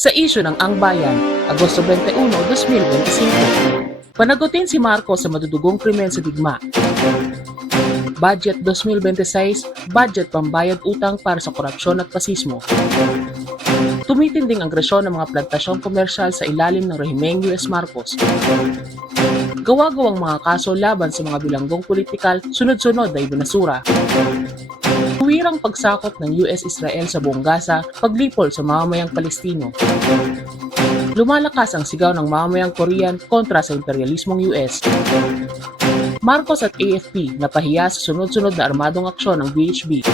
Sa isyu ng Ang Bayan, Agosto 21, 2025. Panagutin si Marcos sa madudugong krimen sa digma. Budget 2026, budget pambayad utang para sa korupsyon at pasismo. Tumitinding agresyon ng mga plantasyong komersyal sa ilalim ng rehimeng US Marcos. Gawa-gawang mga kaso laban sa mga bilanggong politikal, sunod-sunod na ibinasura. Tuwirang pagsakop ng US-Israel sa buong Gaza, paglipol sa mamamayang Palestino. Lumalakas ang sigaw ng mamamayang Korean kontra sa imperialismong US. Marcos at AFP napahiya sa sunod-sunod na armadong aksyon ng BHB.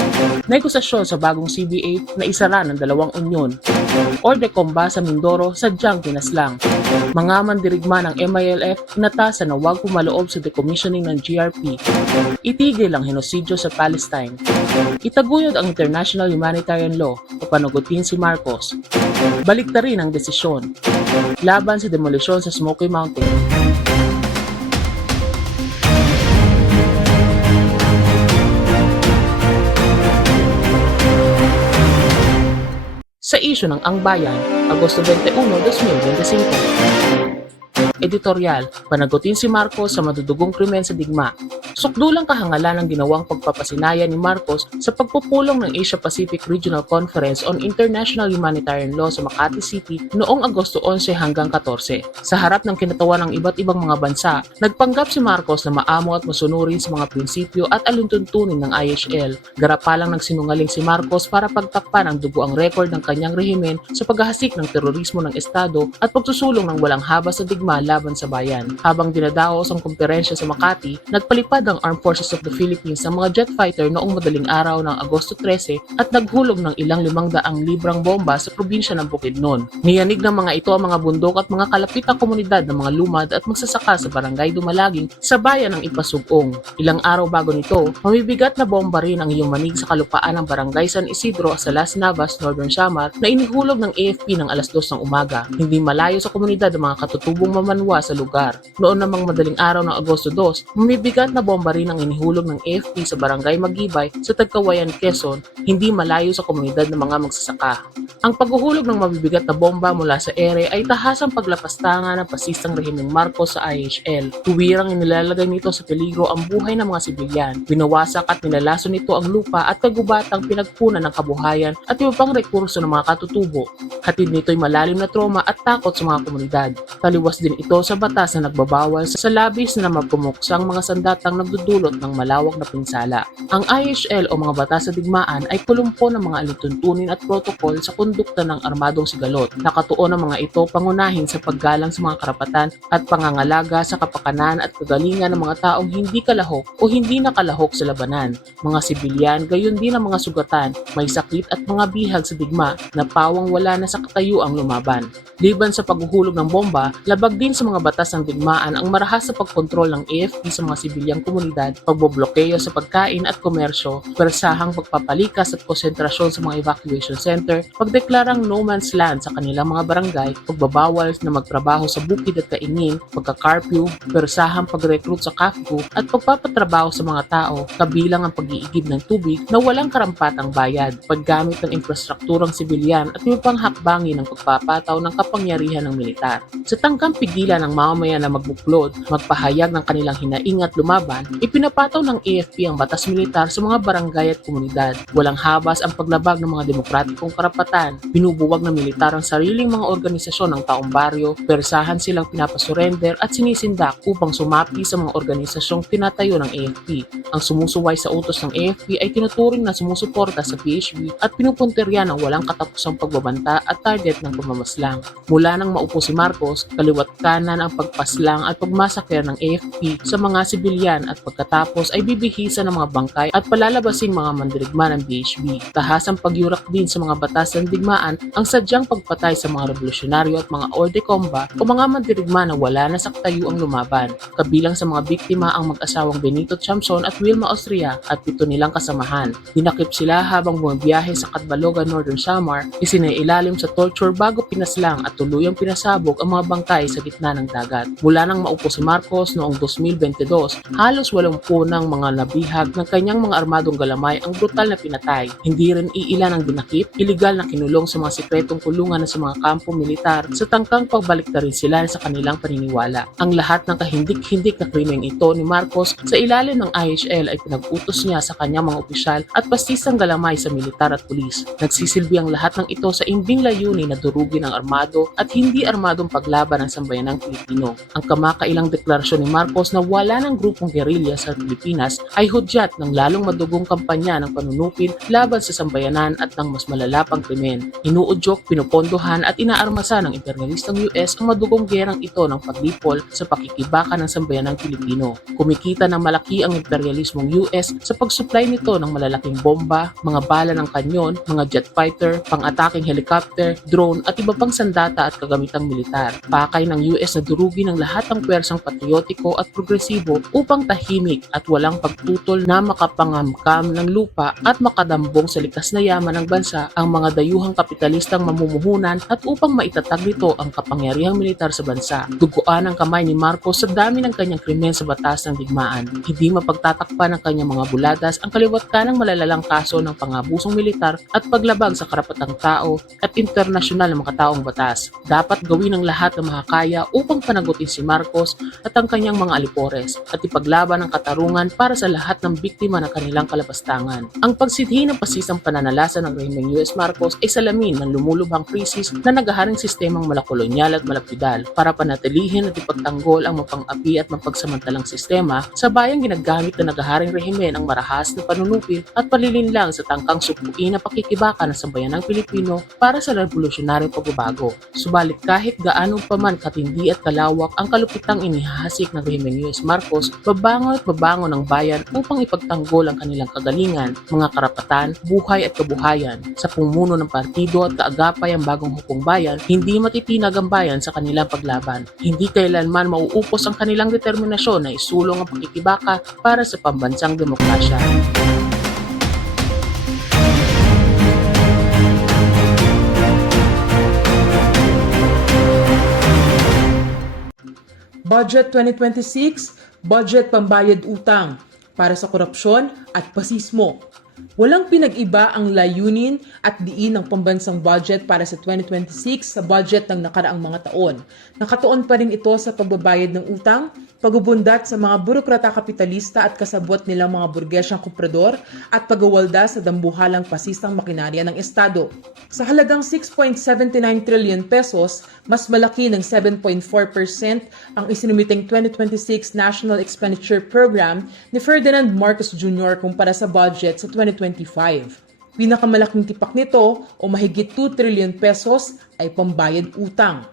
Negosasyon sa bagong CBA na isara ng dalawang unyon. Ordecomba sa Mindoro sadyang pinaslang. Mga mandirigma ng MILF inatasan na huwag pumaloob sa decommissioning ng GRP. Itigil ang henosidyo sa Palestine. Itaguyod ang international humanitarian law o panagutin si Marcos. Baliktarin ang desisyon. Laban sa demolisyon sa Smoky Mountain. Sa isyu ng Ang Bayan, Agosto 21, 2025. Editorial, panagutin si Marcos sa madudugong krimen sa digma. Sukdulang kahangalan ang ginawang pagpapasinaya ni Marcos sa pagpupulong ng Asia-Pacific Regional Conference on International Humanitarian Law sa Makati City noong Agosto 11 hanggang 14. Sa harap ng kinatawan ng iba't ibang mga bansa, nagpanggap si Marcos na maamo at masunurin sa mga prinsipyo at aluntuntunin ng IHL. Garapalang nagsinungaling si Marcos para pagtakpan ang dugo ang record ng kanyang rehimen sa paghahasik ng terorismo ng Estado at pagsusulong ng walang habas sa digma laban sa bayan. Habang dinadaos ang komperensya sa Makati, nagpalipad ang Armed Forces of the Philippines ng mga jet fighter noong madaling araw ng Agosto 13 at naghulog ng ilang 500 librang bomba sa probinsya ng Bukidnon. Niyanig ng mga ito ang mga bundok at mga kalapit na komunidad ng mga lumad at magsasaka sa barangay Dumalaging sa bayan ng Ipasugong. Ilang araw bago nito, mamibigat na bomba rin ang iyong manig sa kalupaan ng barangay San Isidro sa Las Navas, Northern Samar na inihulog ng AFP ng alas 2 ng umaga. Hindi malayo sa komunidad ng mga katutubong mamanwa sa lugar. Noon namang madaling araw ng Agosto 2, mamibigat na bomba rin ang inihulog ng AFP sa barangay Magibay sa Tagkawayan, Quezon, hindi malayo sa komunidad ng mga magsasaka. Ang paghuhulog ng mabibigat na bomba mula sa ere ay tahasang paglapastangan ng pasistang rehimeng Marcos sa IHL. Tuwirang inilalagay nito sa peligro ang buhay ng mga sibilyan. Binawasak at nilalaso nito ang lupa at kagubatang pinagpunan ng kabuhayan at iba pang rekurso ng mga katutubo. Hatid nito'y malalim na trauma at takot sa mga komunidad. Taliwas din ito sa batas na nagbabawal sa labis na mapumuksang mga sandatang nagdudulot ng malawak na pinsala. Ang IHL o mga batas sa digmaan ay kulumpo ng mga alituntunin at protokol sa kondukta ng armadong sigalot. Nakatuon ang mga ito pangunahin sa paggalang sa mga karapatan at pangangalaga sa kapakanan at kagalingan ng mga taong hindi kalahok o hindi nakalahok sa labanan. Mga sibilyan, gayon din ang mga sugatan, may sakit at mga bihag sa digma na pawang wala na sa katayuang lumaban. Liban sa paghuhulog ng bomba, labag din sa mga batas ng digmaan ang marahas sa pagkontrol ng AFP sa mga sibilyang komunidad, pagboblokeyo sa pagkain at komersyo, persahang pagpapalikas at konsentrasyon sa mga evacuation center, pagdeklarang no man's land sa kanilang mga barangay, pagbabawal na magtrabaho sa bukid at kainin, pagka-curfew, persahang pag-recruit sa CAFGO at pagpapatrabaho sa mga tao, kabilang ang pag-iigib ng tubig na walang karampatang bayad, paggamit ng infrastrukturang sibilyan at iba pang hakbangin ng pagpapataw ng kapangyarihan ng militar. Sa tangkang pigilan ng mamamayan na magbuklod, magpahayag ng kanilang hinaing at lumaban, ipinapataw ng AFP ang batas militar sa mga barangay at komunidad. Walang habas ang paglabag ng mga demokratikong karapatan. Binubuwag ng militar ang sariling mga organisasyon ng taong baryo, persahan silang pinapasurrender at sinisindak upang sumapi sa mga organisasyong tinatayo ng AFP. Ang sumusuway sa utos ng AFP ay tinuturing na sumusuporta sa PHB at pinupuntirya ng walang katapusang pagbabanta at target ng pamamaslang. Mula nang maupo si Marcos, kaliwat kanan ang pagpaslang at pagmasaker ng AFP sa mga sibilyan at pagkatapos ay bibihisan ng mga bangkay at palalabasing mga mandirigma ng BHB. Tahasang pagyurak din sa mga batas ng digmaan ang sadyang pagpatay sa mga revolusyonaryo at mga ordecomba o mga mandirigma na wala na sa katayuang lumaban. Kabilang sa mga biktima ang mag-asawang Benito Chamson at Wilma Austria at 7 nilang kasamahan. Dinakip sila habang bumabiyahe sa Catbalogan, Northern Samar, isinailalim sa torture bago pinaslang at tuluyang pinasabog ang mga bangkay sa gitna gitna ng dagat. Mula nang maupo si Marcos noong 2022, halos 80 ng mga nabihag ng kanyang mga armadong galamay ang brutal na pinatay. Hindi rin iilan ang dinakip, iligal na kinulong sa mga sikretong kulungan na sa mga kampo militar sa tangkang pagbalik na rin sila sa kanilang paniniwala. Ang lahat ng kahindik-hindik na krimeng ito ni Marcos sa ilalim ng IHL ay pinag-utos niya sa kanyang mga opisyal at pastisang galamay sa militar at pulis. Nagsisilbi ang lahat ng ito sa imbing layunin na durugin ang armado at hindi armadong paglaban ng sambayanang Pilipino. Ang kamakailang deklarasyon ni Marcos na wala ng grupong gerilya sa Pilipinas ay hudyat ng lalong madugong kampanya ng panunupil laban sa sambayanan at ng mas malalapang krimen. Inuudyok, pinupondohan at inaarmasa ng imperialistang US ang madugong gerang ito ng paglipol sa pakikibaka ng sambayanang Pilipino. Kumikita ng malaki ang imperialismong US sa pagsupply nito ng malalaking bomba, mga bala ng kanyon, mga jet fighter, pang-ataking helicopter, drone at iba pang sandata at kagamitang militar. Pakay ng US na durugin ang lahat ng pwersang patriotiko at progresibo upang tahimik at walang pagtutol na makapangamkam ng lupa at makadambong sa likas na yaman ng bansa ang mga dayuhang kapitalistang mamumuhunan at upang maitatag nito ang kapangyarihang militar sa bansa. Duguan ang kamay ni Marcos sa dami ng kanyang krimen sa batas ng digmaan. Hindi mapagtatakpan ng kanyang mga buladas ang kaliwat kanang malalalang kaso ng pangabusong militar at paglabag sa karapatang tao at internasyonal na makataong batas. Dapat gawin ang lahat ng makakaya upang panagutin si Marcos at ang kanyang mga alipores at ipaglaban ang katarungan para sa lahat ng biktima ng kanilang kalapastangan. Ang pagsidhi ng pasisang pananalasa ng rehimeng US Marcos ay salamin ng lumulubhang krisis na nagaharing sistemang malakolonyal at malapidal para panatilihin at ipagtanggol ang mapang-api at mapagsamantalang sistema sa bayang ginagamit na nagaharing rehimen ang marahas na panunupil at palilinlang sa tangkang sukuin na pakikibaka ng sambayanang Pilipino para sa revolusyonaryong pagbabago. Subalit kahit gaano pa man katindi at kalawak ang kalupitang inihahasik ng rehimeng US Marcos, babangon at babangon ng bayan upang ipagtanggol ang kanilang kagalingan, mga karapatan, buhay at kabuhayan. Sa pumuno ng partido at kaagapay ang bagong hukong bayan, hindi matitinag ang bayan sa kanilang paglaban. Hindi kailanman mauupos ang kanilang determinasyon na isulong ang pakikibaka para sa pambansang demokrasya. Budget 2026, budget pambayad utang para sa korupsyon at pasismo. Walang pinag-iba ang layunin at diin ng pambansang budget para sa 2026 sa budget ng nakaraang mga taon. Nakatuon pa rin ito sa pagbabayad ng utang, pagbubundat sa mga burokrata kapitalista at kasabot nilang mga burgesyang komprador at pagwawalda sa dambuhalang pasistang makinarya ng Estado. Sa halagang 6.79 trillion pesos, mas malaki ng 7.4% ang isinumiting 2026 National Expenditure Program ni Ferdinand Marcos Jr. kumpara sa budget sa 2025. Pinakamalaking tipak nito o mahigit 2 trillion pesos ay pambayad utang.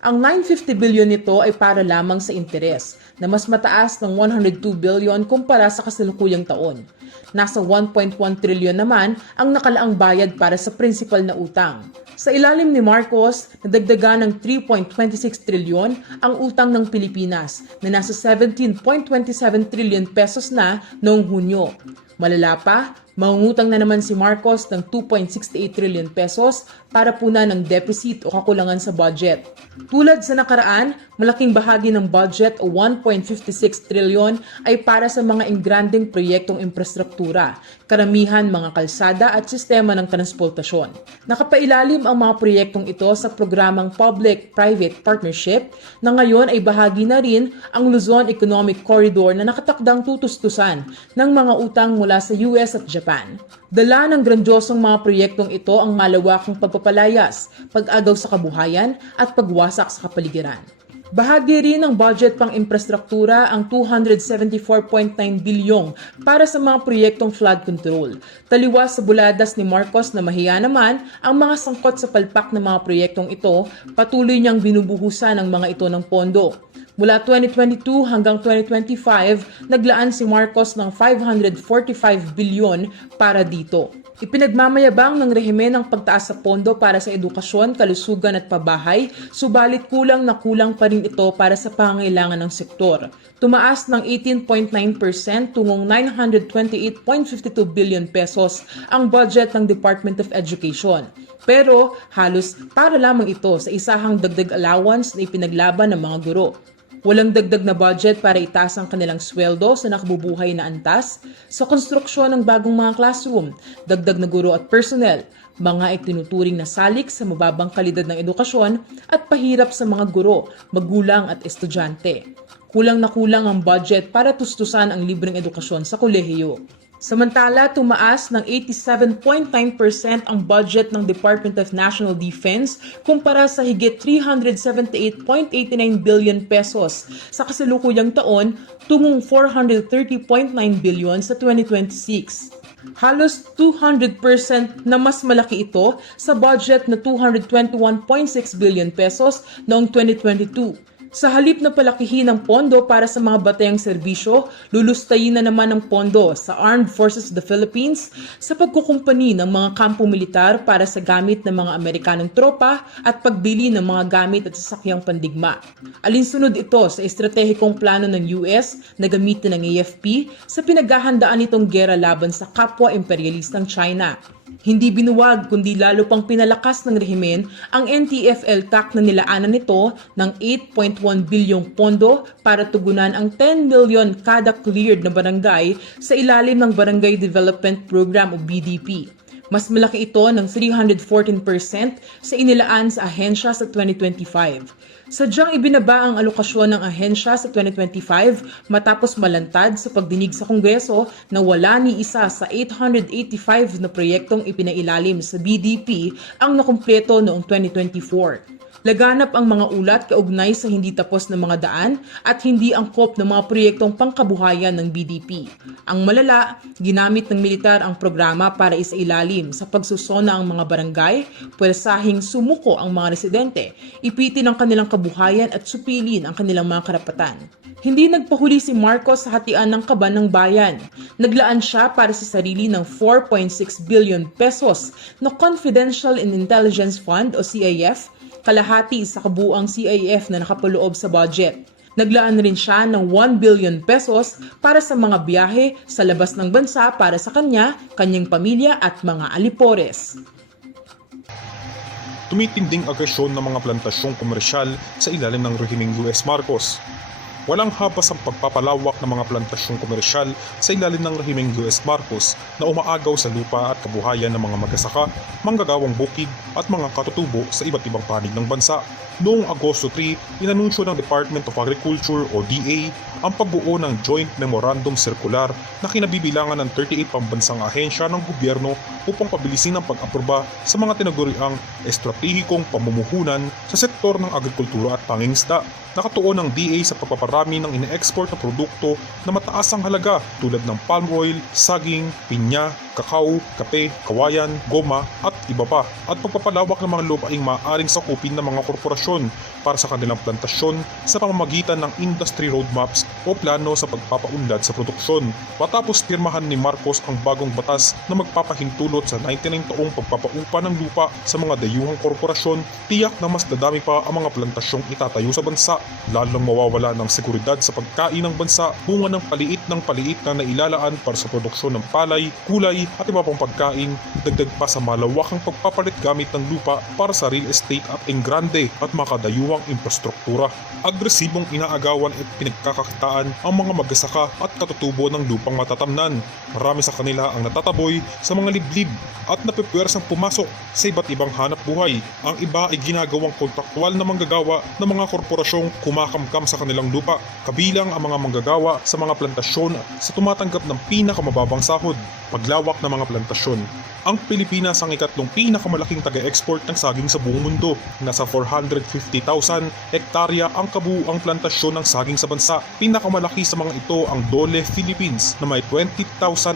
Ang 950 billion nito ay para lamang sa interes na mas mataas ng 102 billion kumpara sa kasalukuyang taon. Nasa 1.1 trillion naman ang nakalaang bayad para sa principal na utang. Sa ilalim ni Marcos, nadagdagan ng 3.26 trillion ang utang ng Pilipinas na nasa 17.27 trillion pesos na noong Hunyo. Malala pa, mangungutang na naman si Marcos ng 2.68 trillion pesos para puna ng deficit o kakulangan sa budget. Tulad sa nakaraan, malaking bahagi ng budget o 1.56 trillion ay para sa mga ingranding proyektong infrastruktura, karamihan mga kalsada at sistema ng transportasyon. Nakapailalim ang mga proyektong ito sa programang Public-Private Partnership na ngayon ay bahagi na rin ang Luzon Economic Corridor na nakatakdang tutustusan ng mga utang mula sa US at Japan. Dala ng grandiosong mga proyektong ito ang malawakang pagpapalayas, pag-agaw sa kabuhayan at pagwasak sa kapaligiran. Bahagi rin ng budget pang infrastruktura ang 274.9 bilyong para sa mga proyektong flood control. Taliwas sa buladas ni Marcos na mahiya naman ang mga sangkot sa palpak ng mga proyektong ito, patuloy niyang binubuhusan ang mga ito ng pondo. Mula 2022 hanggang 2025, naglaan si Marcos ng 545 bilyon para dito. Ipinagmamayabang ng rehimen ang pagtaas sa pondo para sa edukasyon, kalusugan at pabahay, subalit kulang na kulang pa rin ito para sa pangangailangan ng sektor. Tumaas ng 18.9% tungong 928.52 billion pesos ang budget ng Department of Education. Pero halos para lamang ito sa isahang dagdag allowance na ipinaglaban ng mga guro. Walang dagdag na budget para itaas ang kanilang sweldo sa nakabubuhay na antas, sa konstruksyon ng bagong mga classroom, dagdag na guro at personnel, mga itinuturing na salik sa mababang kalidad ng edukasyon at pahirap sa mga guro, magulang at estudyante. Kulang na kulang ang budget para tustusan ang libreng edukasyon sa kolehiyo. Samantala, tumaas ng 87.9% ang budget ng Department of National Defense kumpara sa higit 378.89 billion pesos sa kasalukuyang taon tungong 430.9 billion sa 2026. Halos 200% na mas malaki ito sa budget na 221.6 billion pesos noong 2022. Sa halip na palakihin ang pondo para sa mga batayang serbisyo, lulustayin na naman ang pondo sa Armed Forces of the Philippines sa pagkukumpani ng mga kampo militar para sa gamit ng mga Amerikanong tropa at pagbili ng mga gamit at sasakyang pandigma. Alinsunod ito sa estratehikong plano ng US na gamitin ng AFP sa pinaghahandaan nitong gera laban sa kapwa imperialistang China. Hindi binuwag kundi lalo pang pinalakas ng rehimen ang NTF-ELTAC na nilaanan nito ng 8.1 bilyong pondo para tugunan ang 10 million kada cleared na barangay sa ilalim ng Barangay Development Program o BDP. Mas malaki ito ng 314% sa inilaan sa ahensya sa 2025. Sadyang ibinaba ang alokasyon ng ahensya sa 2025 matapos malantad sa pagdinig sa Kongreso na wala ni isa sa 885 na proyektong ipinailalim sa BDP ang nakumpleto noong 2024. Laganap ang mga ulat kaugnay sa hindi tapos na mga daan at hindi angkop ng mga proyektong pangkabuhayan ng BDP. Ang malala, ginamit ng militar ang programa para isailalim sa pagsusona ang mga barangay, pwersahing sumuko ang mga residente, ipitin ang kanilang kabuhayan at supilin ang kanilang mga karapatan. Hindi nagpahuli si Marcos sa hatian ng kaban ng bayan. Naglaan siya para sa sarili ng 4.6 billion pesos na Confidential and Intelligence Fund o CIF, kalahati sa kabuuang CIF na nakapaloob sa budget. Naglaan rin siya ng 1 billion pesos para sa mga biyahe sa labas ng bansa para sa kanya, kanyang pamilya at mga alipores. Tumitinding agresyon ng mga plantasyong komersyal sa ilalim ng rehimeng US Marcos. Walang habas ang pagpapalawak ng mga plantasyong komersyal sa ilalim ng rehimeng US Marcos na umaagaw sa lupa at kabuhayan ng mga magsasaka, manggagawang bukid at mga katutubo sa iba't ibang panig ng bansa. Noong Agosto 3, inanunsyo ng Department of Agriculture o DA ang pagbuo ng Joint Memorandum Circular na kinabibilangan ng 38 pambansang ahensya ng gobyerno upang pabilisin ang pag-aproba sa mga tinaguriang estratehikong pamumuhunan sa sektor ng agrikultura at pangingisda. Nakatuon ng DA sa pagpaparami ng ine-export na produkto na mataas ang halaga tulad ng palm oil, saging, pinya, kakao, kape, kawayan, goma at iba pa, at pagpapalawak ng mga lupaing maaaring sakupin ng mga korporasyon para sa kanilang plantasyon sa pamamagitan ng industry roadmaps o plano sa pagpapaunlad sa produksyon. Matapos pirmahan ni Marcos ang bagong batas na magpapahintulot sa 99 taong pagpapaupa ng lupa sa mga dayuhang korporasyon, tiyak na mas dadami pa ang mga plantasyong itatayo sa bansa. Lalong mawawala ng seguridad sa pagkain ng bansa, bunga ng paliit na nailalaan para sa produksyon ng palay, kulay at iba pang pagkain, dagdag pa sa malawakang pagpapalit gamit ng lupa para sa real estate at engrande at makadayuhang infrastruktura. Agresibong inaagawan at pinagkakakitaan ang mga magsasaka at katutubo ng lupang matatamnan. Marami sa kanila ang natataboy sa mga liblib at napipwersang pumasok sa iba't ibang hanap buhay. Ang iba ay ginagawang kontraktual na manggagawa ng mga korporasyong kumakamkam sa kanilang lupa, kabilang ang mga manggagawa sa mga plantasyon sa tumatanggap ng pinakamababang sahod. Paglawak ng mga plantasyon. Ang Pilipinas ang ikatlong pinakamalaking taga-export ng saging sa buong mundo. Nasa 450,000 hektarya ang kabuuang plantasyon ng saging sa bansa. Pinakamalaki sa mga ito ang Dole Philippines na may 20,000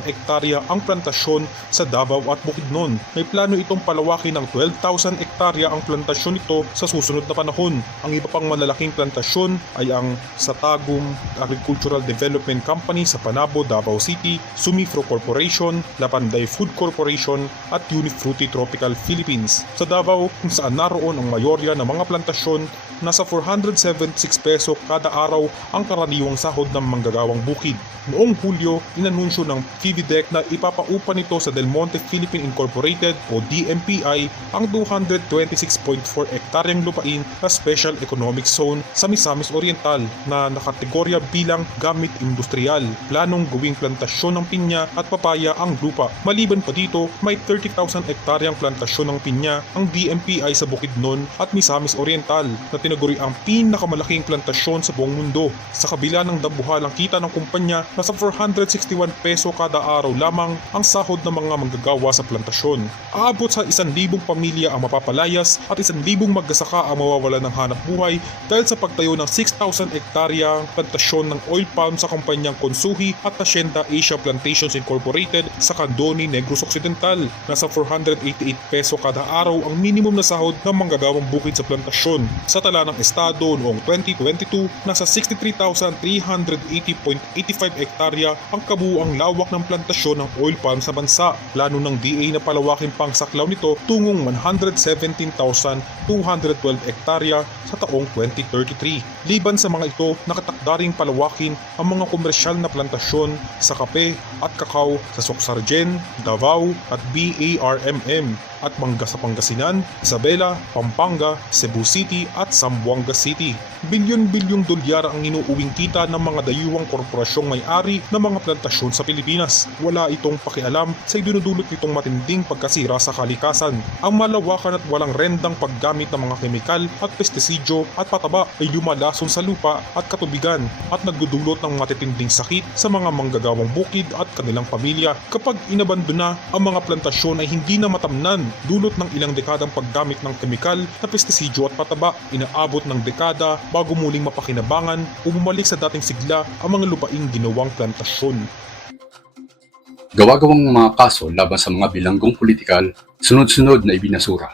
hektarya ang plantasyon sa Davao at Bukidnon. May plano itong palawakin ng 12,000 hektarya ang plantasyon nito sa susunod na panahon. Ang iba pang malalaking plantasyon ay ang sa Tagum Agricultural Development Company sa Panabo, Davao City, Sumifro Corporation, Lapanday Food Corporation at Unifruti Tropical Philippines. Sa Davao, kung saan naroon ang mayorya ng mga plantasyon, nasa 476 peso kada araw ang karaniwang sahod ng manggagawang bukid. Noong Hulyo, inanunsyo ng PVDEC na ipapaupa nito sa Del Monte Philippine Incorporated o DMPI ang 226.4 hektaryang lupain na Special Economic Zone sa Misamis Oriental na nakategorya bilang gamit industrial. Planong gawing plantasyon ng pinya at papaya ang lupa. Maliban pa dito, may 30,000 hektaryang plantasyon ng pinya ang DMPI sa Bukidnon at Misamis Oriental na tinaguri ang pinakamalaking plantasyon sa buong mundo. Sa kabila ng dambuhalang kita ng kumpanya, nasa 461 peso kada araw lamang ang sahod ng mga manggagawa sa plantasyon. Aabot sa 1,000 pamilya ang mapapalayas at 1,000 magsasaka ang mawawala ng hanap buhay dahil sa pagtayo ng 6,000 hektaryang plantasyon ng oil palm sa kumpanyang Konsuhi at Hacienda Asia Plantations Incorporated sa Candoni, Negros Occidental. Nasa 488 peso kada araw ang minimum na sahod ng manggagawang bukid sa plantasyon. Sa tala ng estado noong 2022, nasa 63,380.85 hektarya ang kabuuang lawak ng plantasyon ng oil palm sa bansa. Plano ng DA na palawakin pang saklaw nito tungong 117,212 hektarya sa taong 2033. Liban sa mga ito, nakatakda ring palawakin ang mga komersyal na plantasyon sa kape at kakao sa Soksargen, Davao at BARMM at Mangga sa Pangasinan, Isabela, Pampanga, Cebu City at Zamboanga City. Bilyon-bilyong dolyar ang inuuwing kita ng mga dayuhang korporasyong may-ari ng mga plantasyon sa Pilipinas. Wala itong pakialam sa idinudulot nitong matinding pagkasira sa kalikasan. Ang malawakan at walang rendang paggamit ng mga kemikal at pestisidyo at pataba ay lumalason sa lupa at katubigan at nagdudulot ng matitinding sakit sa mga manggagawang bukid at kanilang pamilya. Kapag inabandona, ang mga plantasyon ay hindi na matamnan dulot ng ilang dekadang paggamit ng kemikal na pestisidyo at pataba. Inaabot ng dekada bago muling mapakinabangan o bumalik sa dating sigla ang mga lupaing ginawang plantasyon. Gawa-gawang mga kaso laban sa mga bilanggong politikal, sunod-sunod na ibinasura.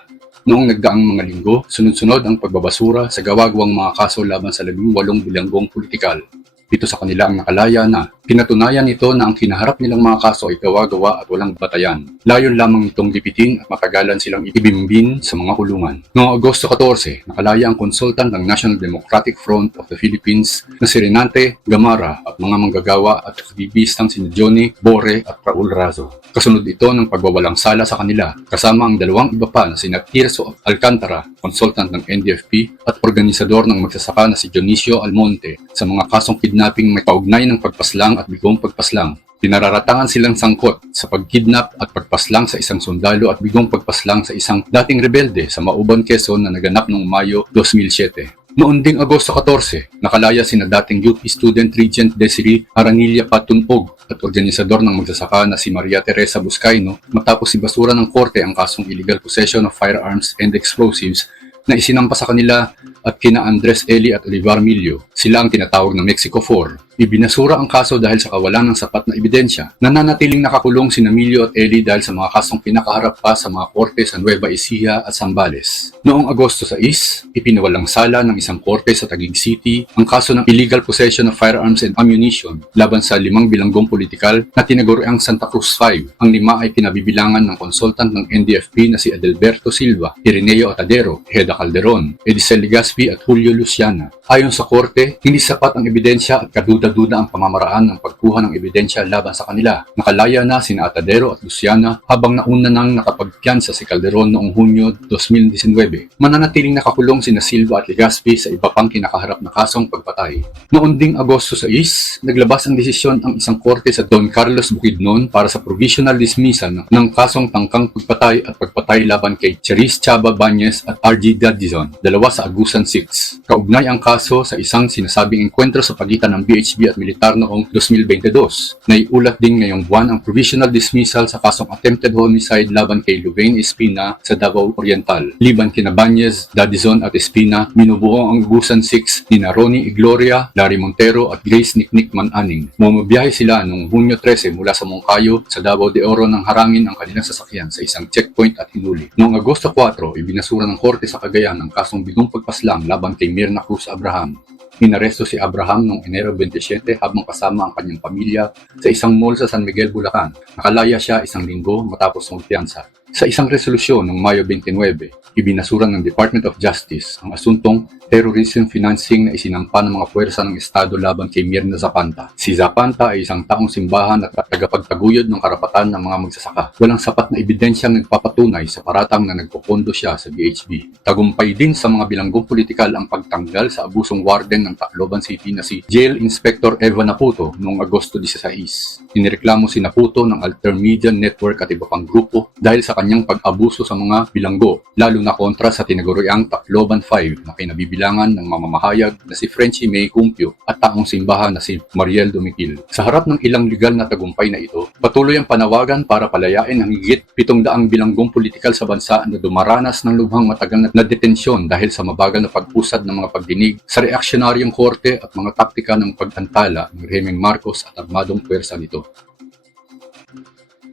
Noong nagdaang mga linggo, sunod-sunod ang pagbabasura sa gawa-gawang mga kaso laban sa 18 bilanggong politikal. Dito sa kanila ang nakalaya na pinatunayan nito na ang kinaharap nilang mga kaso ay gawa-gawa at walang batayan. Layon lamang nitong lipitin at matagalan silang ibimbin sa mga kulungan. Noong Agosto 14, nakalaya ang konsultant ng National Democratic Front of the Philippines na si Renate Gamara at mga manggagawa at aktivistang sina Johnny Bore at Raul Razo. Kasunod ito ng pagwawalang sala sa kanila kasama ang dalawang iba pa na sina Tirso Alcantara, consultant ng NDFP at organisador ng magsasaka na si Dionisio Almonte sa mga kasong kidnapping may kaugnay ng pagpaslang at bigong pagpaslang. Pinararatangan silang sangkot sa pagkidnap at pagpaslang sa isang sundalo at bigong pagpaslang sa isang dating rebelde sa Mauban, Quezon na naganap noong Mayo 2007. Noon ding Agosto 14, nakalaya sina dating UP student Regent Desiree Aranilla Patunog at organisador ng magsasaka na si Maria Teresa Buscaino matapos ibasura ng korte ang kasong illegal possession of firearms and explosives na isinampa sa kanila at kina Andres Eli at Olivar Millo. Sila ang tinatawag na Mexico 4. Ibinasura ang kaso dahil sa kawalan ng sapat na ebidensya. Nananatiling nakakulong sina Millo at Eli dahil sa mga kasong pinakaharap pa sa mga korte sa Nueva Ecija at Zambales. Noong Agosto 6, ipinawalang sala ng isang korte sa Taguig City ang kaso ng illegal possession of firearms and ammunition laban sa 5 bilanggong politikal na tinaguriang Santa Cruz 5. Ang 5 ay kinabibilangan ng konsultant ng NDFP na si Adelberto Silva, Ireneo Atadero, Heda Calderon, Edicel Legazpi at Julio Luciana. Ayon sa korte, hindi sapat ang ebidensya at kaduda-duda ang pamamaraan ng pagkuha ng ebidensya laban sa kanila. Nakalaya na sina Atadero at Luciana habang nauna nang nakapagpiyansa si Calderon noong Hunyo 2019. Mananatiling nakakulong sina Silva at Legazpi sa iba pang kinakaharap na kasong pagpatay. Noon ding Agosto 6, naglabas ang desisyon ang isang korte sa Don Carlos Bukidnon para sa provisional dismissal ng kasong tangkang pagpatay at pagpatay laban kay Charis Chaba Bañez at RG Dadizon, dalawa sa Agusan 6. Kaugnay ang kaso sa isang sinasabing enkwentro sa pagitan ng BHP at militar noong 2022. Naiulat din ngayong buwan ang provisional dismissal sa kasong attempted homicide laban kay Louvain Espina sa Davao Oriental. Liban kina Bañez, Dadizon at Espina, minubuo ang Agusan 6 ni Ronnie Igloria, Larry Montero at Grace Nicknick Mananing. Bumabiyahe sila noong Hunyo 13 mula sa Moncayo sa Davao de Oro nang harangin ang kanilang sasakyan sa isang checkpoint at hinuli. Noong Agosto 4, ibinasura ng korte sa Cagayan ang kasong bigong pagpaslang laban kay Mirna Cruz Abraham. Inaresto si Abraham noong Enero 27 habang kasama ang kanyang pamilya sa isang mall sa San Miguel, Bulacan. Nakalaya siya isang linggo matapos magpiyansa. Sa isang resolusyon noong Mayo 29, ibinasura ng Department of Justice ang asuntong terrorism financing na isinampa ng mga puwersa ng Estado laban kay Mirna Zapanta. Si Zapanta ay isang taong simbahan at tagapagtaguyod ng karapatan ng mga magsasaka. Walang sapat na ebidensyang nagpapatunay sa paratang na nagpopondo siya sa BHP. Tagumpay din sa mga bilanggong politikal ang pagtanggal sa abusong warden ng Tacloban City na si Jail Inspector Eva Naputo noong Agosto 16. Inireklamo si Naputo ng Altermedia Network at iba pang grupo dahil sa kanyang pag-abuso sa mga bilanggo, lalo na kontra sa tinaguriang Tacloban 5 na kinabibilangan ng mamamahayag na si Frenchie May Cumpio at taong simbahan na si Mariel Dumiquil. Sa harap ng ilang legal na tagumpay na ito, patuloy ang panawagan para palayain ang higit 700 bilanggong politikal sa bansa na dumaranas ng lubhang matagal na detensyon dahil sa mabagal na pag-usad ng mga pagdinig sa reaksyonaryong korte at mga taktika ng pag-antala ng rehimeng Marcos at armadong puwersa nito.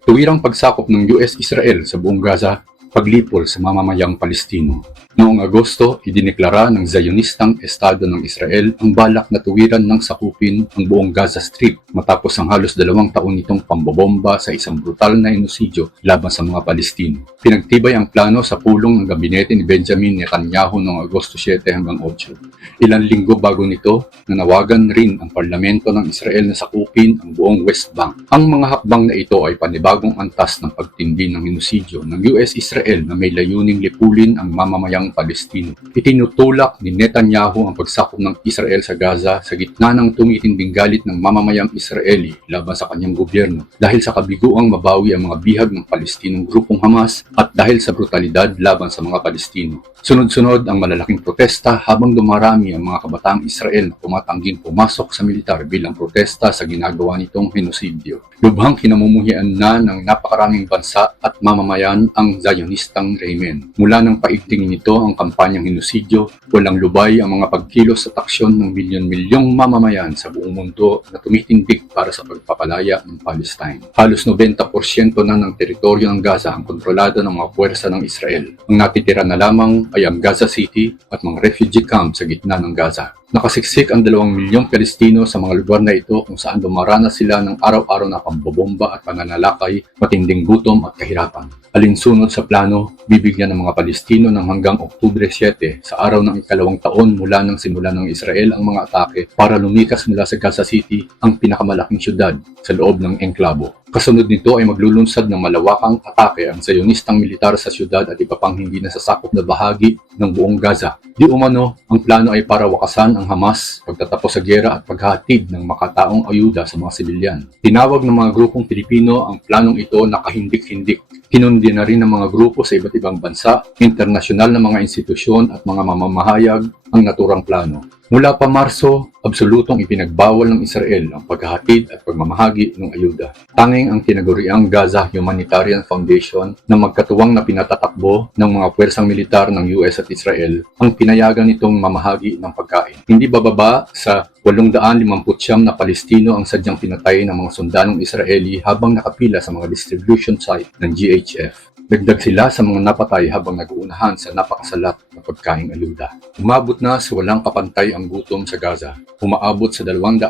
Tuwirang pagsakop ng US-Israel sa buong Gaza, paglipol sa mamamayang Palestino. Noong Agosto, idineklara ng Zionistang Estado ng Israel ang balak na tuwiran ng sakupin ang buong Gaza Strip matapos ang halos 2 taon nitong pambobomba sa isang brutal na enosidyo laban sa mga Palestino. Pinagtibay ang plano sa pulong ng gabinete ni Benjamin Netanyahu noong Agosto 7 hanggang 8. Ilang linggo bago nito, nanawagan rin ang parlamento ng Israel na sakupin ang buong West Bank. Ang mga hakbang na ito ay panibagong antas ng pagtindi ng enosidyo ng US-Israel na may layuning lipulin ang mamamayang Palestino. Itinutulak ni Netanyahu ang pagsakop ng Israel sa Gaza sa gitna ng tumitinding galit ng mamamayang Israeli laban sa kanyang gobyerno dahil sa kabiguang mabawi ang mga bihag ng Palestinong grupong Hamas at dahil sa brutalidad laban sa mga Palestino. Sunod-sunod ang malalaking protesta habang dumarami ang mga kabataang Israel na tumatangging pumasok sa militar bilang protesta sa ginagawa nitong henosidyo. Lubhang kinamumuhian na ng napakaraming bansa at mamamayan ang Zionistang rehimen. Mula ng paigtingin nito ang kampanyang henosidyo, walang lubay ang mga pagkilos at aksyon ng milyon-milyong mamamayan sa buong mundo na tumitindig para sa pagpapalaya ng Palestine. Halos 90% na ng teritoryo ng Gaza ang kontrolado ng mga puwersa ng Israel. Ang natitira na lamang ay ang Gaza City at mga refugee camp sa gitna ng Gaza. Nakasiksik ang 2 milyong Palestino sa mga lugar na ito kung saan dumaranas sila ng araw-araw na pambobomba at pananalakay, matinding gutom at kahirapan. Alinsunod sa plano, bibigyan ng mga Palestino ng hanggang Oktubre 7 sa araw ng ika-2 taon mula nang simulan ng Israel ang mga atake para lumikas mula sa Gaza City, ang pinakamalaking syudad sa loob ng engklabo. Kasunod nito ay maglulunsad ng malawakang atake ang Zionistang militar sa syudad at iba pang hindi nasasakop na bahagi ng buong Gaza. Di umano, ang plano ay para wakasan ang Hamas, pagtatapos sa giyera at paghatid ng makataong ayuda sa mga sibilyan. Tinawag ng mga grupong Pilipino ang planong ito na kahindik-hindik. Kinundi na rin ng mga grupo sa iba't ibang bansa, internasyonal na mga institusyon at mga mamamahayag ang naturang plano. Mula pa Marso, absolutong ipinagbawal ng Israel ang paghahatid at pagmamahagi ng ayuda. Tanging ang tinaguriang Gaza Humanitarian Foundation na magkatuwang na pinatatakbo ng mga puwersang militar ng US at Israel ang pinayagan nitong mamahagi ng pagkain. Hindi bababa sa 859 na Palestino ang sadyang pinatay ng mga sundalong Israeli habang nakapila sa mga distribution site ng GHF. Dagdag sila sa mga napatay habang nag-uunahan sa napakasalat na pagkaing ayuda. Umabot na sa walang kapantay ang gutom sa Gaza. Umaabot sa 210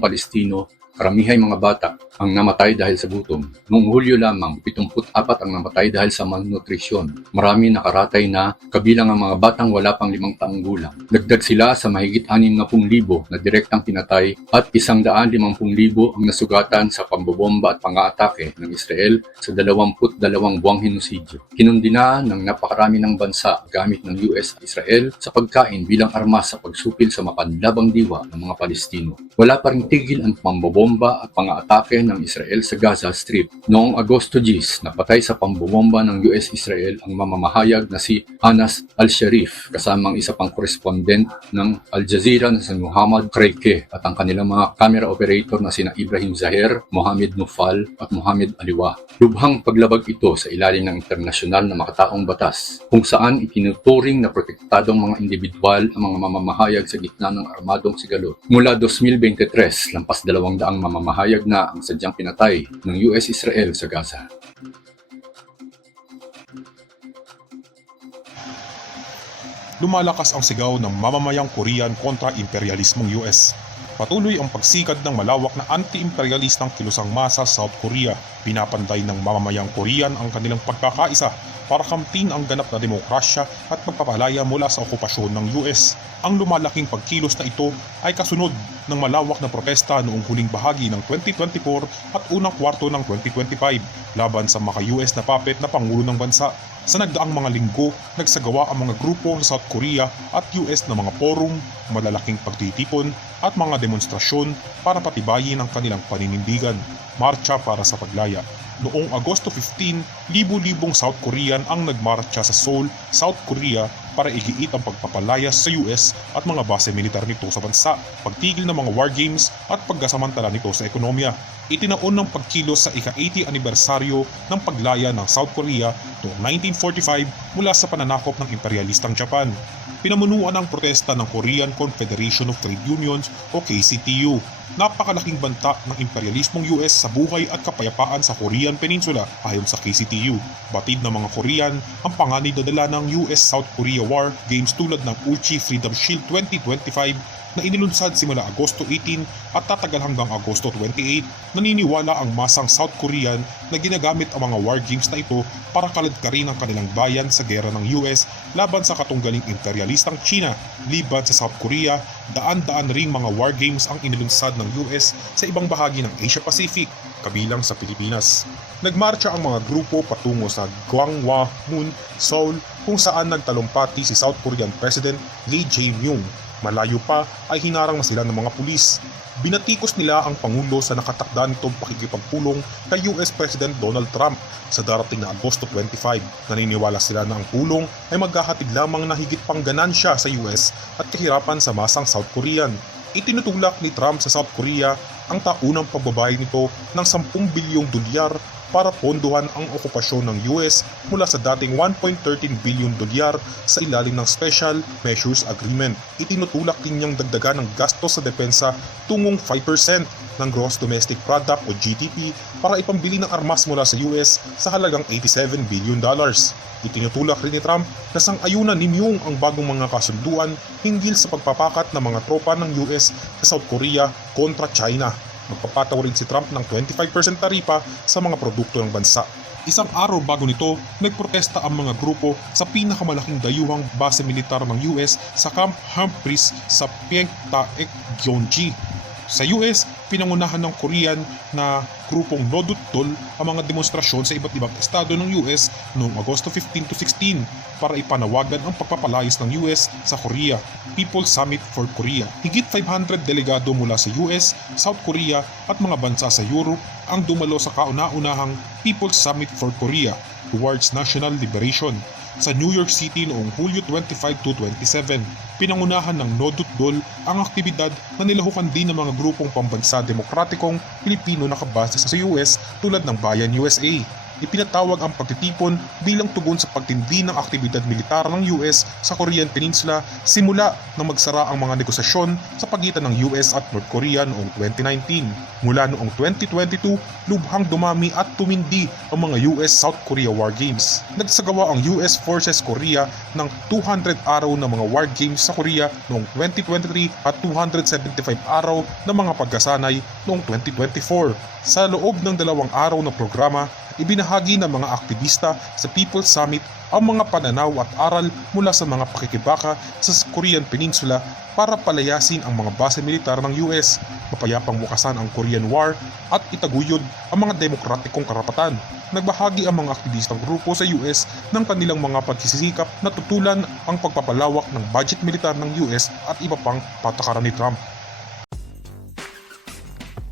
Palestino, karamihay mga bata, ang namatay dahil sa gutom. Noong Hulyo lamang, 74 ang namatay dahil sa malnutrisyon. Marami nakaratay na, kabilang ang mga batang wala pang 5 taong gulang. Dagdag sila sa mahigit 60,000 na direktang pinatay at 150,000 ang nasugatan sa pambobomba at pang-aatake ng Israel sa 22 buwang henosidyo. Kinundina ng napakarami ng bansa gamit ng US at Israel sa pagkain bilang armas sa pagsupil sa mapanlabang diwa ng mga Palestino. Wala pa ring tigil ang pambobomba at pang-aatake ng Israel sa Gaza Strip. Noong Agosto 10, napatay sa pambobomba ng US-Israel ang mamamahayag na si Anas Al-Sharif kasamang isa pang korespondent ng Al Jazeera na si Muhammad Kreike at ang kanilang mga camera operator na sina Ibrahim Zahir, Mohamed Nufal at Mohamed Aliwa. Lubhang paglabag ito sa ilalim ng internasyonal na makataong batas kung saan itinuturing na protektadong mga individual ang mga mamamahayag sa gitna ng armadong sigalot. Mula 2023, lampas 200 mamamahayag na ang sadyang pinatay ng US-Israel sa Gaza. lumalakas ang sigaw ng mamamayang Korean kontra imperialismong US. Patuloy ang pagsikad ng malawak na anti-imperialistang kilusang masa sa South Korea. Pinapantay ng mamamayang Korean ang kanilang pagkakaisa para kamtin ang ganap na demokrasya at pagpapalaya mula sa okupasyon ng US. Ang lumalaking pagkilos na ito ay kasunod ng malawak na protesta noong huling bahagi ng 2024 at unang kwarto ng 2025 laban sa maka-US na puppet na Pangulo ng bansa. Sa nagdaang mga linggo, nagsagawa ang mga grupo sa South Korea at US na mga forum, malalaking pagtitipon at mga demonstrasyon para patibayin ang kanilang paninindigan. Marcha para sa paglaya. Noong Agosto 15, libu-libong South Korean ang nagmarcha sa Seoul, South Korea para igiit ang pagpapalaya sa US at mga base militar nito sa bansa, pagtigil ng mga war games at pagkasamantala nito sa ekonomiya. Itinaon ng pagkilos sa ika-80 anibersaryo ng paglaya ng South Korea noong 1945 mula sa pananakop ng imperialistang Japan. Pinamunuan ang protesta ng Korean Confederation of Trade Unions o KCTU. Napakalaking banta ng imperialismong US sa buhay at kapayapaan sa Korean Peninsula ayon sa KCTU. Batid ng mga Korean ang panganib na dala ng US-South Korea War Games tulad ng Ulchi Freedom Shield 2025 na inilunsad simula Agosto 18 at tatagal hanggang Agosto 28. Naniniwala ang masang South Korean na ginagamit ang mga war games na ito para kaladkarin ang kanilang bayan sa gera ng US laban sa katunggaling imperialistang China. Liban sa South Korea, daan-daan ring mga war games ang inilunsad ng US sa ibang bahagi ng Asia Pacific, kabilang sa Pilipinas. Nagmarcha ang mga grupo patungo sa Gwanghwamun, Seoul, kung saan nagtalumpati si South Korean President Lee Jae-myung. Malayo pa ay hinarang na sila ng mga pulis. Binatikos nila ang Pangulo sa nakatakda nitong pakikipagpulong kay US President Donald Trump sa darating na Agosto 25. Naniniwala sila na ang pulong ay maghahatid lamang na higit pang ganansya sa US at kahirapan sa masang South Korean. Itinutulak ni Trump sa South Korea ang taunang pagbabayad nito ng 10 bilyong dolyar para ponduhan ang okupasyon ng US mula sa dating 1.13 billion dolyar sa ilalim ng Special Measures Agreement. Itinutulak din niyang dagdagan ng gastos sa depensa tungong 5% ng Gross Domestic Product o GDP para ipambili ng armas mula sa US sa halagang $87 billion. Itinutulak rin ni Trump na sang-ayunan ni Myung ang bagong mga kasunduan hinggil sa pagpapakat ng mga tropa ng US sa South Korea kontra China. Magpapataw rin si Trump ng 25% taripa sa mga produkto ng bansa. Isang araw bago nito, nagprotesta ang mga grupo sa pinakamalaking dayuhang base militar ng US sa Camp Humphreys sa Pyeongtaek, Gyeonggi. Sa US, pinangunahan ng Korean na grupong Nodutdol ang mga demonstrasyon sa iba't ibang estado ng US noong Agosto 15 to 16 para ipanawagan ang pagpapalayas ng US sa Korea, People's Summit for Korea. Higit 500 delegado mula sa US, South Korea at mga bansa sa Europe ang dumalo sa kauna-unahang People's Summit for Korea towards National Liberation sa New York City noong Hulyo 25 to 27. Pinangunahan ng Nodutdol ang aktibidad na nilahukan din ng mga grupong pambansa demokratikong Pilipino nakabase sa US tulad ng Bayan USA. Ipinatawag ang pagtitipon bilang tugon sa pagtindi ng aktibidad militar ng US sa Korean Peninsula simula nang magsara ang mga negosasyon sa pagitan ng US at North Korea noong 2019. Mula noong 2022, lubhang dumami at tumindi ang mga US-South Korea War Games. Nagsagawa ang US Forces Korea ng 200 araw na mga War Games sa Korea noong 2023 at 275 araw na mga pagkasanay noong 2024. Sa loob ng 2 araw na programa, ibinahagi ng mga aktivista sa People's Summit ang mga pananaw at aral mula sa mga pakikibaka sa Korean Peninsula para palayasin ang mga base militar ng US, mapayapang bukasan ang Korean War at itaguyod ang mga demokratikong karapatan. Nagbahagi ang mga aktivistang grupo sa US ng kanilang mga pagsisikap na tutulan ang pagpapalawak ng budget militar ng US at iba pang patakaran ni Trump.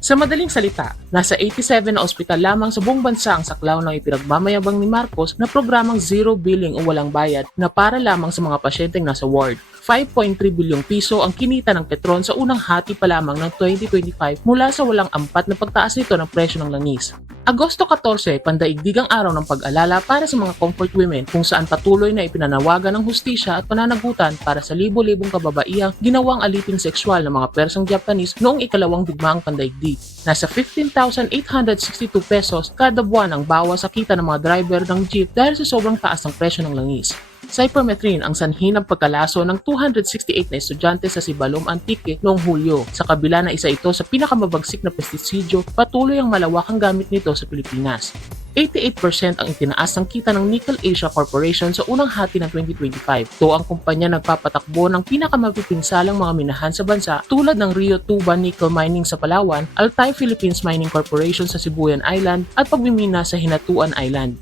Sa madaling salita, nasa 87 na ospital lamang sa buong bansa ang saklaw ng ipinagmamayabang ni Marcos na programang zero billing o walang bayad na para lamang sa mga pasyenteng nasa ward. 5.3 bilyong piso ang kinita ng Petron sa unang hati pa lamang ng 2025 mula sa walang ampat na pagtaas nito ng presyo ng langis. Agosto 14, pandaigdigang araw ng pag-alala para sa mga comfort women kung saan patuloy na ipinanawagan ng hustisya at pananagutan para sa libo-libong kababaihang ginawang alipin sexual ng mga persong Japanese noong ikalawang digmaang pandaigdig. Nasa 15,862 pesos kada buwan ang bawas sa kita ng mga driver ng jeep dahil sa sobrang taas ng presyo ng langis. Cypermethrin ang sanhi ng pagkalaso ng 268 na estudyante sa Sibalom Antique noong Hulyo. Sa kabila na isa ito sa pinakamabagsik na pestisidyo, patuloy ang malawakang gamit nito sa Pilipinas. 88% ang itinaas ng kita ng Nickel Asia Corporation sa unang hati ng 2025. Ito ang kumpanya nagpapatakbo ng pinakamapipinsalang mga minahan sa bansa tulad ng Rio Tuba Nickel Mining sa Palawan, Altai Philippines Mining Corporation sa Sibuyan Island at pagmimina sa Hinatuan Island.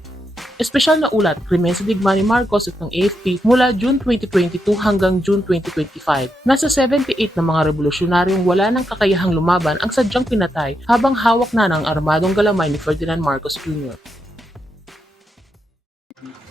Espesyal na ulat, krimen sa digma ni Marcos at ng AFP mula June 2022 hanggang June 2025. Nasa 78 na mga revolusyonaryong wala ng kakayahang lumaban ang sadyang pinatay habang hawak na ng armadong galamay ni Ferdinand Marcos Jr.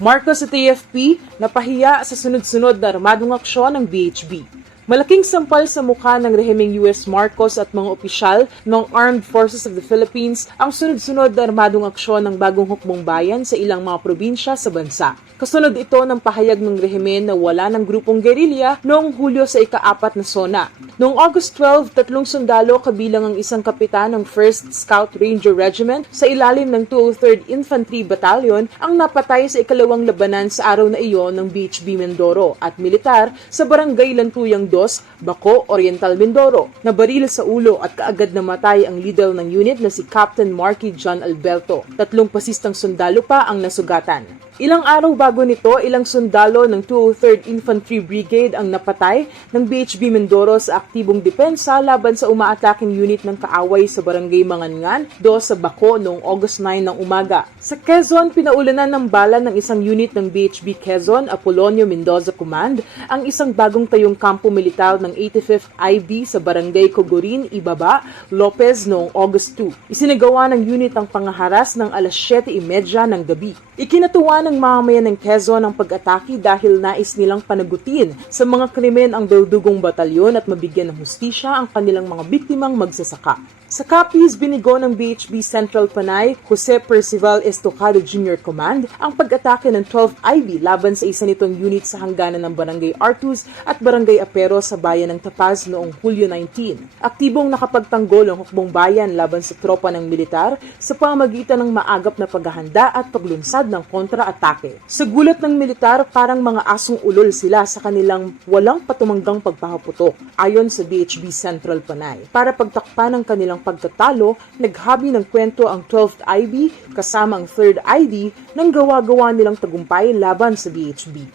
Marcos at AFP napahiya sa sunod-sunod na armadong aksyon ng BHP. Malaking sampal sa mukha ng rehimeng US Marcos at mga opisyal ng Armed Forces of the Philippines ang sunod-sunod na armadong aksyon ng bagong hukbong bayan sa ilang mga probinsya sa bansa. Kasunod ito ng pahayag ng rehimen na wala ng grupong gerilya noong Hulyo sa ika-4 na SONA. Noong August 12, 3 sundalo kabilang ang isang kapitan ng 1st Scout Ranger Regiment sa ilalim ng 203rd Infantry Battalion ang napatay sa ikalawang labanan sa araw na iyon ng BHP Mindoro at militar sa Barangay Lantuyang 2, Baco, Oriental Mindoro. Nabaril sa ulo at kaagad namatay ang leader ng unit na si Captain Marky John Alberto. 3 pasistang sundalo pa ang nasugatan. Ilang araw bago nito, ilang sundalo ng 203rd Infantry Brigade ang napatay ng BHP Mindoro sa aktibong depensa laban sa umaataking unit ng kaaway sa Barangay Mangangan, 2 sa Baco noong August 9 ng umaga. Sa Quezon, pinaulanan ng bala ng isang unit ng BHP Quezon, Apolonio Mendoza Command, ang isang bagong tayong kampo militar ng 85th IB sa Barangay Cogorin, Ibaba, Lopez noong August 2. Isinagawa ng unit ang pangaharas ng alas 7:30 ng gabi. Ikinatuwa ng mamamayan ng Quezon ang pag-atake dahil nais nilang panagutin sa mga krimen ang Berdugong Batalyon at mabigyan ng hustisya ang kanilang mga biktimang magsasaka. Sa Capiz, binigo ng BHP Central Panay, Jose Percival Estocado Jr. Command ang pag-atake ng 12th IB laban sa isa nitong unit sa hangganan ng Barangay Artus at Barangay Apero sa bayan ng Tapaz noong Hulyo 19. Aktibong nakapagtanggol ang hukbong bayan laban sa tropa ng militar sa pamamagitan ng maagap na paghahanda at paglunsad ng kontra-atake. Sa gulat ng militar, parang mga asong ulol sila sa kanilang walang patumanggang pagpapaputok, ayon sa BHP Central Panay. Para pagtakpan ng kanilang pagtatalo, naghabi ng kwento ang 12th IB kasama ang 3rd ID nang gawa-gawa nilang tagumpay laban sa BHP.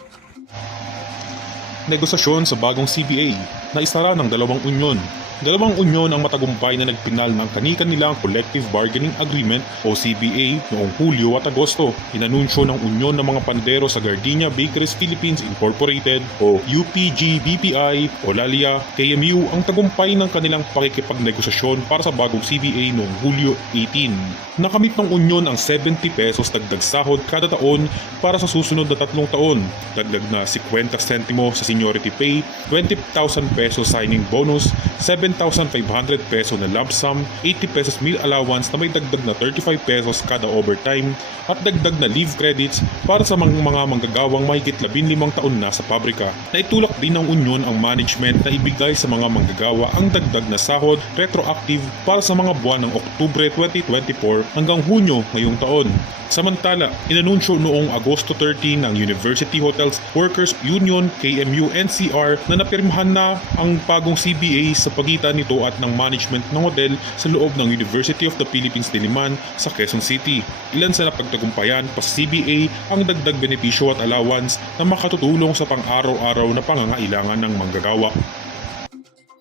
Negosasyon sa bagong CBA na isara ng dalawang unyon. Dalawang unyon ang matagumpay na nagpinal ng kani-kanilang Collective Bargaining Agreement o CBA noong Hulyo at Agosto. Inanunsyo ng unyon ng mga pandero sa Gardenia Bakeries Philippines Incorporated o UPG BPI o Lalia KMU ang tagumpay ng kanilang pakikipagnegosasyon para sa bagong CBA noong Hulyo 18. Nakamit ng unyon ang 70 pesos dagdag sahod kada taon para sa susunod na 3 taon. Dagdag na 50 sentimo sa seniority pay, 20,000 pesos signing bonus, 7,500 peso na lump sum, 80 pesos meal allowance na may dagdag na 35 pesos kada overtime at dagdag na leave credits para sa mga manggagawang mahigit 15 taon na sa pabrika. Naitulak din ng unyon ang management na ibigay sa mga manggagawa ang dagdag na sahod retroactive para sa mga buwan ng Oktubre 2024 hanggang Hunyo ngayong taon. Samantala, inanunsyo noong Agosto 13 ng University Hotels Workers Union KMU NCR na napirmahan na ang bagong CBA sa pagitan nito at ng management ng hotel sa loob ng University of the Philippines Diliman sa Quezon City. Ilan sa napagtagumpayan pa sa CBA ang dagdag benepisyo at allowance na makatutulong sa pang-araw-araw na pangangailangan ng manggagawa.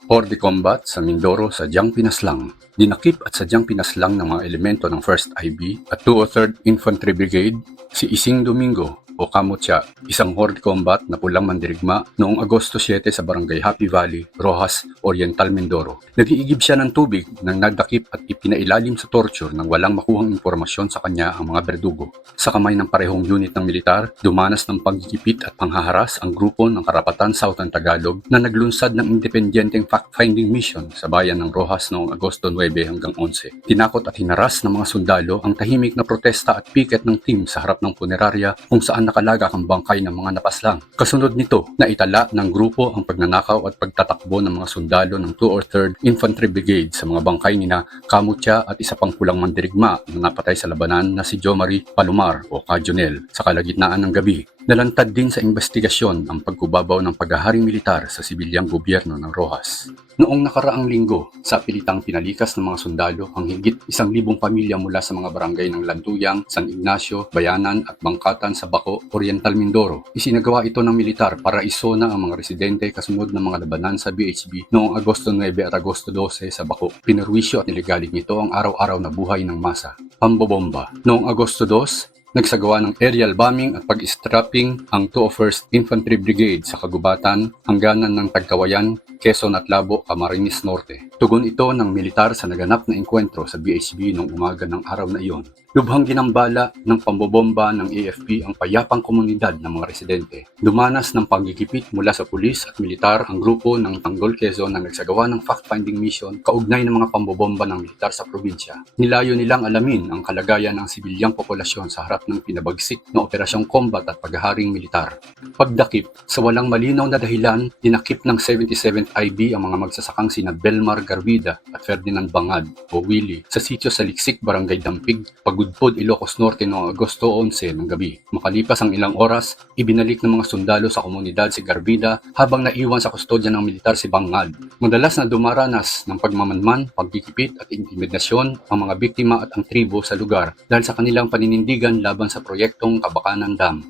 Horde Combat sa Mindoro, sadyang pinaslang. Dinakip at sadyang pinaslang ng mga elemento ng 1st IB at 203rd Infantry Brigade si Ising Domingo o Kamutya, isang horde combat na pulang mandirigma noong Agosto 7 sa Barangay Happy Valley, Rojas, Oriental Mindoro. Nag-iigib siya ng tubig nang nagdakip at ipinailalim sa torture nang walang makuhang impormasyon sa kanya ang mga berdugo. Sa kamay ng parehong unit ng militar, dumanas ng paggigipit at panghaharas ang grupo ng Karapatan Southern Tagalog na naglunsad ng independenteng fact-finding mission sa bayan ng Rojas noong Agosto 9 hanggang 11. Tinakot at hinaras ng mga sundalo ang tahimik na protesta at piket ng team sa harap ng punerarya kung saan nakalagak ang bangkay ng mga napaslang. Kasunod nito, naitala ng grupo ang pagnanakaw at pagtatakbo ng mga sundalo ng 2 or 3rd Infantry Brigade sa mga bangkay nina Kamutya at isa pang pulang mandirigma na napatay sa labanan na si Jomari Palomar o Kajonel sa kalagitnaan ng gabi. Nalantad din sa investigasyon ang pagkubabaw ng paghaharing militar sa sibilyang gobyerno ng Rojas. Noong nakaraang linggo, sa pilitang pinalikas ng mga sundalo ang higit 1,000 pamilya mula sa mga barangay ng Lantuyang, San Ignacio, Bayanan at Bangkatan sa Baco, Oriental Mindoro. Isinagawa ito ng militar para isona ang mga residente kasunod ng mga labanan sa BHB noong Agosto 9 at Agosto 12 sa Baco. Pinurwisyo at niligalig nito ang araw-araw na buhay ng masa. Pambobomba. Noong Agosto 2, nagsagawa ng aerial bombing at pag-strapping ang 201st Infantry Brigade sa kagubatan, hangganan ng Tagkawayan, Quezon at Labo, Camarines Norte. Tugon ito ng militar sa naganap na engkwentro sa BHB noong umaga ng araw na iyon. Lubhang ginambala ng pambobomba ng AFP ang payapang komunidad ng mga residente. Dumanas ng pagigipit mula sa pulis at militar ang grupo ng Tanggol Quezon na nagsagawa ng fact-finding mission kaugnay ng mga pambobomba ng militar sa probinsya. Nilayo nilang alamin ang kalagayan ng sibilyang populasyon sa harap ng pinabagsik na operasyong combat at paghaharing militar. Pagdakip, sa walang malinaw na dahilan, dinakip ng 77th IB ang mga magsasakang sina Belmar Garbida at Ferdinand Bangad o Willie sa sitio sa Liksik, Barangay Dampig, Pagudpod, Ilocos Norte noong Agosto 11 ng gabi. Makalipas ang ilang oras, ibinalik ng mga sundalo sa komunidad si Garbida habang naiwan sa kustodya ng militar si Bangad. Madalas na dumaranas ng pagmamanman, pagkikipit at intimidasyon ang mga biktima at ang tribo sa lugar dahil sa kanilang paninindigan laban sa proyektong Kabakanan Dam.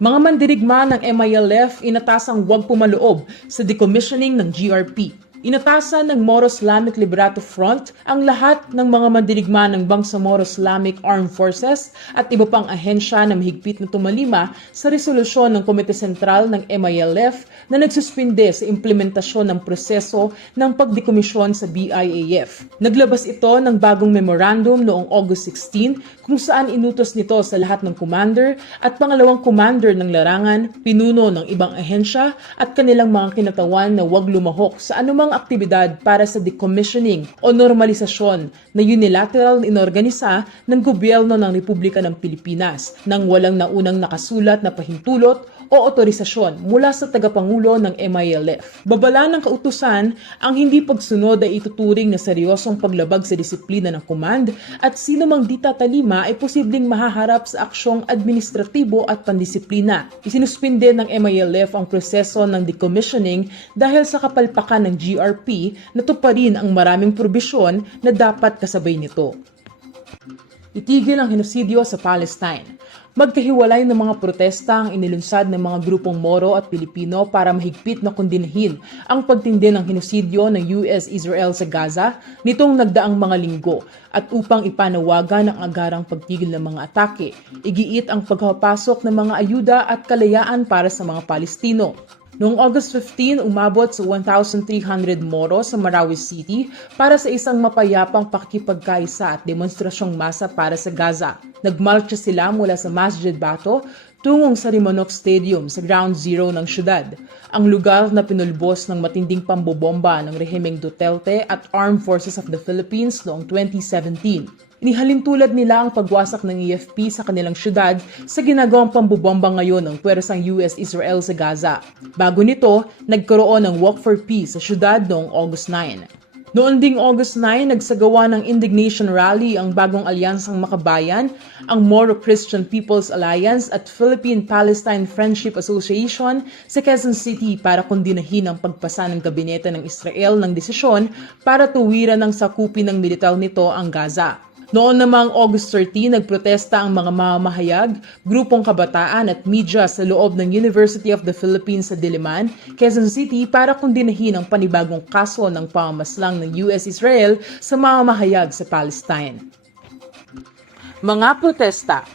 Mga mandirigma ng MILF inatasang huwag pumaloob sa decommissioning ng GRP. Inatasan ng Moro Islamic Liberato Front ang lahat ng mga mandirigma ng Bangsamoro Islamic Armed Forces at iba pang ahensya na mahigpit na tumalima sa resolusyon ng Komite Sentral ng MILF na nagsuspinde sa implementasyon ng proseso ng pagdekomisyon sa BIAF. Naglabas ito ng bagong memorandum noong August 16 kung saan inutos nito sa lahat ng commander at pangalawang commander ng larangan, pinuno ng ibang ahensya at kanilang mga kinatawan na huwag lumahok sa anumang aktibidad para sa decommissioning o normalisasyon na unilateral na inorganisa ng gobyerno ng Republika ng Pilipinas nang walang naunang nakasulat na pahintulot o otorisasyon mula sa tagapangulo ng MILF. Babala ng kautusan, ang hindi pagsunod ay ituturing na seryosong paglabag sa disiplina ng command at sino mang di tatalima ay posibleng mahaharap sa aksyong administratibo at pandisiplina. Isinuspinde ng MILF ang proseso ng decommissioning dahil sa kapalpakan ng GRP na tuparin ang maraming probisyon na dapat kasabay nito. Itigil ang henosidyo sa Palestine. Magkahiwalay ng mga protesta ang inilunsad ng mga grupong Moro at Pilipino para mahigpit na kondinahin ang pagtindi ng henosidyo ng US-Israel sa Gaza nitong nagdaang mga linggo at upang ipanawagan ang agarang pagtigil ng mga atake, igiit ang pagpapasok ng mga ayuda at kalayaan para sa mga Palestino. Noong August 15, umabot sa 1,300 Moro sa Marawi City para sa isang mapayapang pakikipagkaisa at demonstrasyong masa para sa Gaza. Nagmarcha sila mula sa Masjid Bato tungong sa Rimonok Stadium sa Ground Zero ng syudad, ang lugar na pinulbos ng matinding pambobomba ng rehimeng Duterte at Armed Forces of the Philippines noong 2017. Inihalintulad nila ang pagwasak ng AFP sa kanilang syudad sa ginagawang pambobomba ngayon ng puwersang US-Israel sa Gaza. Bago nito, nagkaroon ng Walk for Peace sa syudad noong August 9. Noon ding August 9, nagsagawa ng indignation rally ang bagong alyansang makabayan, ang Moro Christian People's Alliance at Philippine-Palestine Friendship Association sa Quezon City para kondinahin ang pagpasa ng gabinete ng Israel ng desisyon para tuwiran ng sakupin ng militar nito ang Gaza. Noon namang August 13, nagprotesta ang mga mamamahayag, grupong kabataan at media sa loob ng University of the Philippines sa Diliman, Quezon City para kondinahin ang panibagong kaso ng pamamaslang ng US-Israel sa mamamahayag sa Palestine. Mga protesta.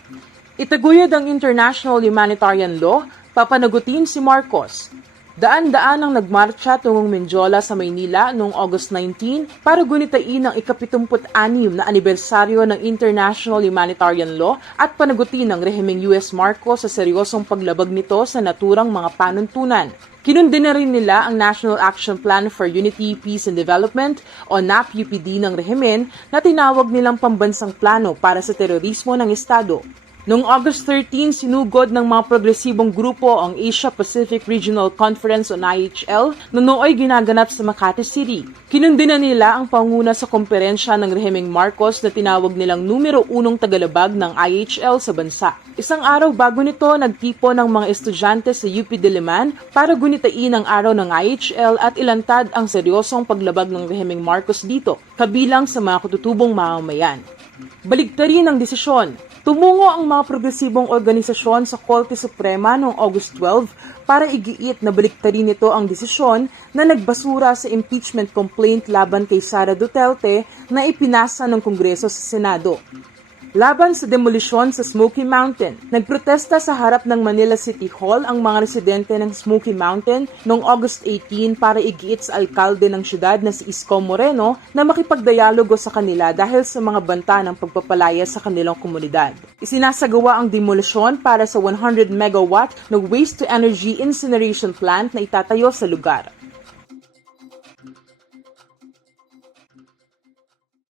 Itaguyod ang international humanitarian law, papanagutin si Marcos. Daan-daan ang nagmarcha tungong Menjola sa Maynila noong August 19 para gunitain ang ika-76 na anibersaryo ng International Humanitarian Law at panagutin ang rehimeng US Marcos sa seryosong paglabag nito sa naturang mga panuntunan. Kinundin na rin nila ang National Action Plan for Unity, Peace and Development o NAP-UPD ng rehimen na tinawag nilang pambansang plano para sa terorismo ng Estado. Noong August 13, sinugod ng mga progresibong grupo ang Asia-Pacific Regional Conference on IHL na nooy ginaganap sa Makati City. Kinundina nila ang panguna sa komperensya ng Rehimeng Marcos na tinawag nilang numero 1 tagalabag ng IHL sa bansa. Isang araw bago nito, nagtipo ng mga estudyante sa UP Diliman para gunitain ang araw ng IHL at ilantad ang seryosong paglabag ng Rehimeng Marcos dito, kabilang sa mga kututubong mamamayan. Baligtarin ang desisyon. Tumungo ang mga progresibong organisasyon sa Korte Suprema noong August 12 para igiit na baliktarin nito ang desisyon na nagbasura sa impeachment complaint laban kay Sara Duterte na ipinasa ng Kongreso sa Senado. Laban sa demolisyon sa Smoky Mountain, nagprotesta sa harap ng Manila City Hall ang mga residente ng Smoky Mountain noong August 18 para igiit sa alkalde ng syudad na si Isko Moreno na makipagdialogo sa kanila dahil sa mga banta ng pagpapalaya sa kanilang komunidad. Isinasagawa ang demolisyon para sa 100 megawatt na waste-to-energy incineration plant na itatayo sa lugar.